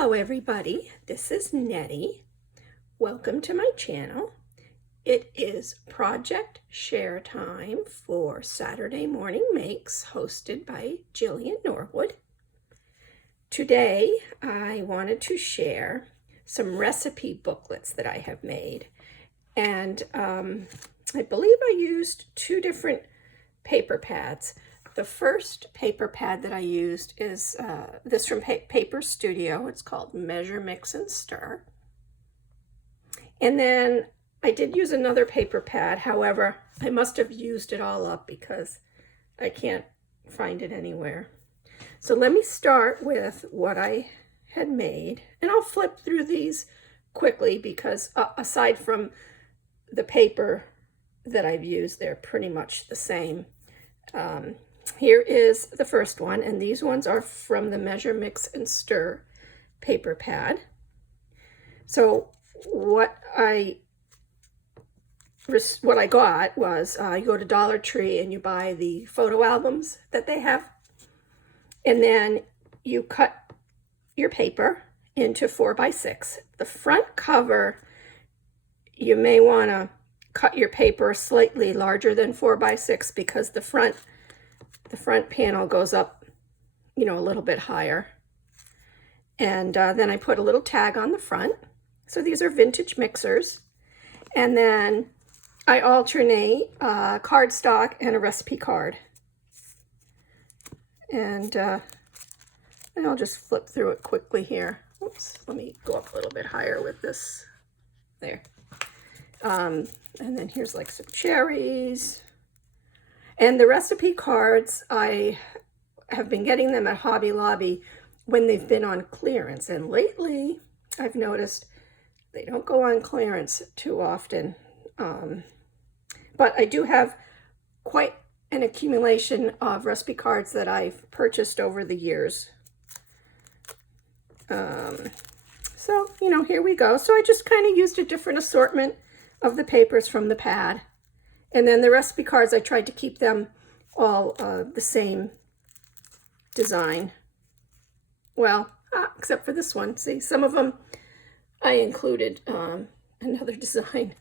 Hello everybody, this is Nettie. Welcome to my channel. It is project share time for Saturday Morning Makes, hosted by Jillian Norwood. Today I wanted to share some recipe booklets that I have made, and I believe I used two different paper pads. The first paper pad that I used is this from Paper Studio. It's called Measure, Mix, and Stir. And then I did use another paper pad. However, I must have used it all up because I can't find it anywhere. So let me start with what I had made. And I'll flip through these quickly because aside from the paper that I've used, they're pretty much the same. Here is the first one, and these ones are from the Measure, Mix, and Stir paper pad. So what I got was you go to Dollar Tree and you buy the photo albums that they have, and then you cut your paper into 4x6. The front cover, you may want to cut your paper slightly larger than 4x6 because the front panel goes up, a little bit higher. And then I put a little tag on the front. So these are vintage mixers. And then I alternate cardstock and a recipe card. And I'll just flip through it quickly here. Oops, let me go up a little bit higher with this. There. And then here's like some cherries. And the recipe cards, I have been getting them at Hobby Lobby when they've been on clearance. And lately, I've noticed they don't go on clearance too often. But I do have quite an accumulation of recipe cards that I've purchased over the years. So, here we go. So I just kind of used a different assortment of the papers from the pad. And then the recipe cards, I tried to keep them all the same design. Well, except for this one. See, some of them I included another design.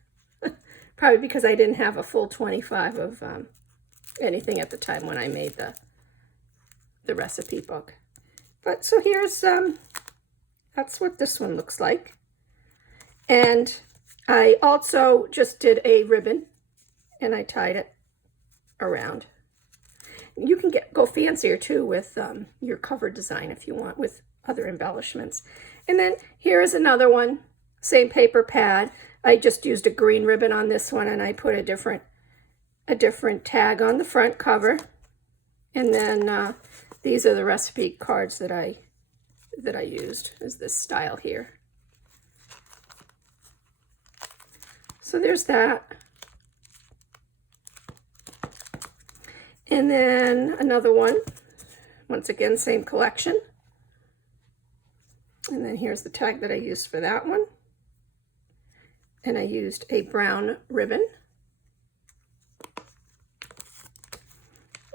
Probably because I didn't have a full 25 of anything at the time when I made the recipe book. But so here's, that's what this one looks like. And I also just did a ribbon, and I tied it around. You can go fancier too with your cover design if you want, with other embellishments. And then here is another one, same paper pad. I just used a green ribbon on this one, and I put a different tag on the front cover. And then these are the recipe cards that I used, is this style here. So there's that. And then another one, once again, same collection. And then here's the tag that I used for that one. And I used a brown ribbon.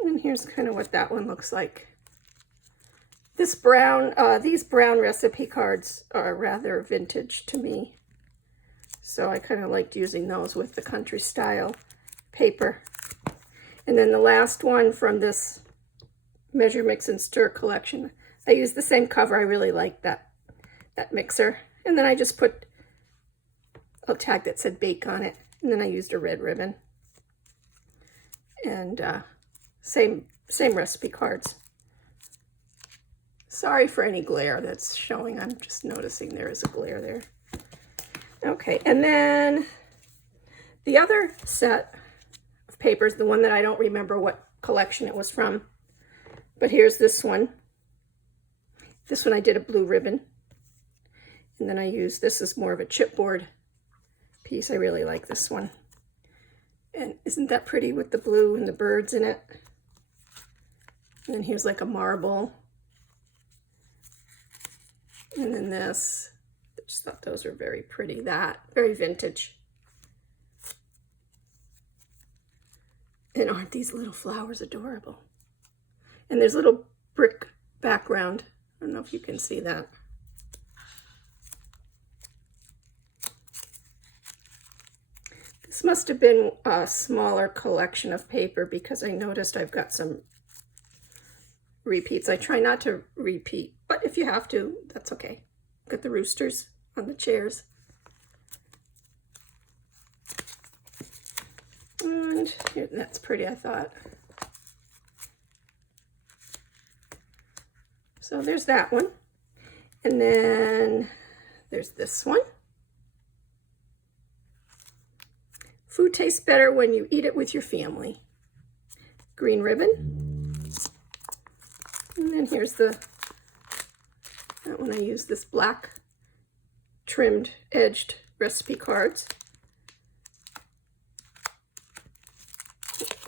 And here's kind of what that one looks like. This brown, these brown recipe cards are rather vintage to me. So I kind of liked using those with the country style paper. And then the last one from this Measure, Mix, and Stir collection, I used the same cover. I really like that mixer. And then I just put a tag that said bake on it. And then I used a red ribbon. And same recipe cards. Sorry for any glare that's showing. I'm just noticing there is a glare there. Okay, and then the other set of papers, the one that I don't remember what collection it was from, but here's this one. This one I did a blue ribbon, and then I used, this is more of a chipboard piece. I really like this one. And isn't that pretty with the blue and the birds in it? And then here's like a marble. And then this, I just thought those were very pretty. That, very vintage. And aren't these little flowers adorable? And there's little brick background. I don't know if you can see that. This must have been a smaller collection of paper because I noticed I've got some repeats. I try not to repeat, but if you have to, that's okay. Got the roosters on the chairs. And here, that's pretty, I thought. So there's that one. And then there's this one. Food tastes better when you eat it with your family. Green ribbon. And then here's that one I used, this black trimmed edged recipe cards.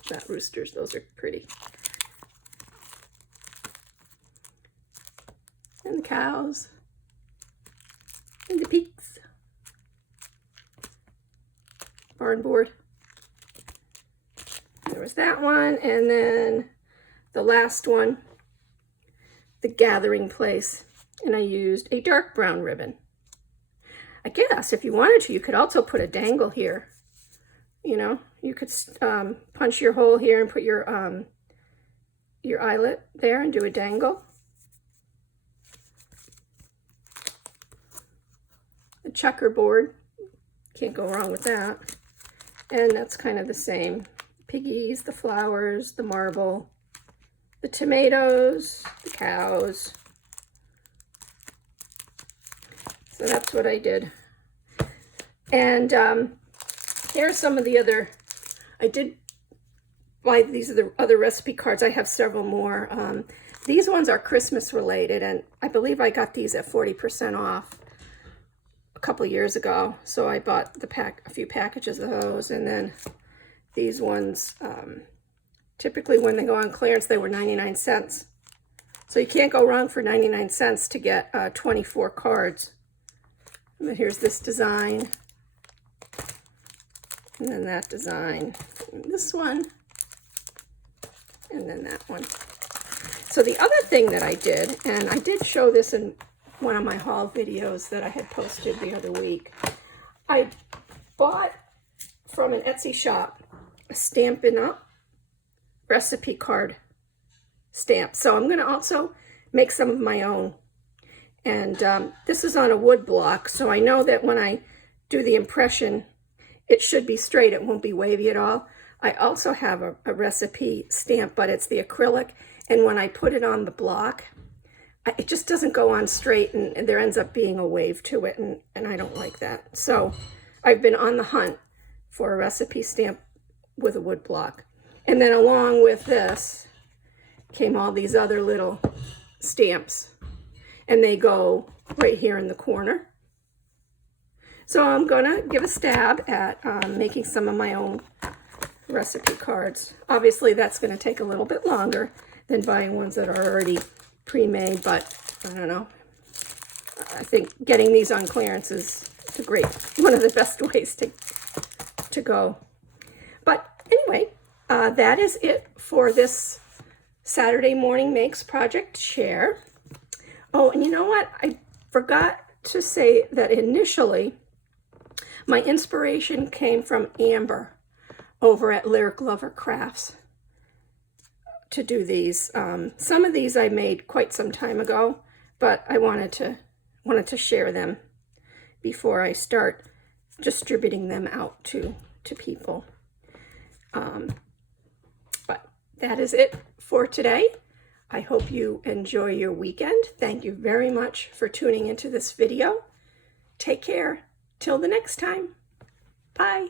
That roosters, those are pretty. And the cows. And the pigs. Barn board. There was that one, and then the last one, the gathering place, and I used a dark brown ribbon. I guess if you wanted to, you could also put a dangle here. You know, you could punch your hole here and put your eyelet there and do a dangle. A checkerboard, can't go wrong with that. And that's kind of the same. Piggies, the flowers, the marble, the tomatoes, the cows. So that's what I did. And here's some of the other, I did buy, these are the other recipe cards. I have several more. These ones are Christmas related, and I believe I got these at 40% off a couple years ago. So I bought a few packages of those, and then these ones, typically when they go on clearance, they were 99 cents. So you can't go wrong for 99 cents to get 24 cards. And then here's this design. And then that design. And this one. And then that one. So the other thing that I did, and I did show this in one of my haul videos that I had posted the other week. I bought from an Etsy shop a Stampin' Up recipe card stamp. So I'm going to also make some of my own. And this is on a wood block, so I know that when I do the impression, it should be straight. It won't be wavy at all. I also have a recipe stamp, but it's the acrylic. And when I put it on the block, it just doesn't go on straight, and there ends up being a wave to it, and I don't like that. So I've been on the hunt for a recipe stamp with a wood block. And then along with this came all these other little stamps, and they go right here in the corner. So I'm gonna give a stab at making some of my own recipe cards. Obviously that's gonna take a little bit longer than buying ones that are already pre-made, but I don't know. I think getting these on clearance is one of the best ways to go. But anyway, that is it for this Saturday Morning Makes Project Share. Oh, and you know what? I forgot to say that initially my inspiration came from Amber over at Lyric Lover Crafts to do these. Some of these I made quite some time ago, but I wanted to share them before I start distributing them out to people. But that is it for today. I hope you enjoy your weekend. Thank you very much for tuning into this video. Take care. Till the next time. Bye.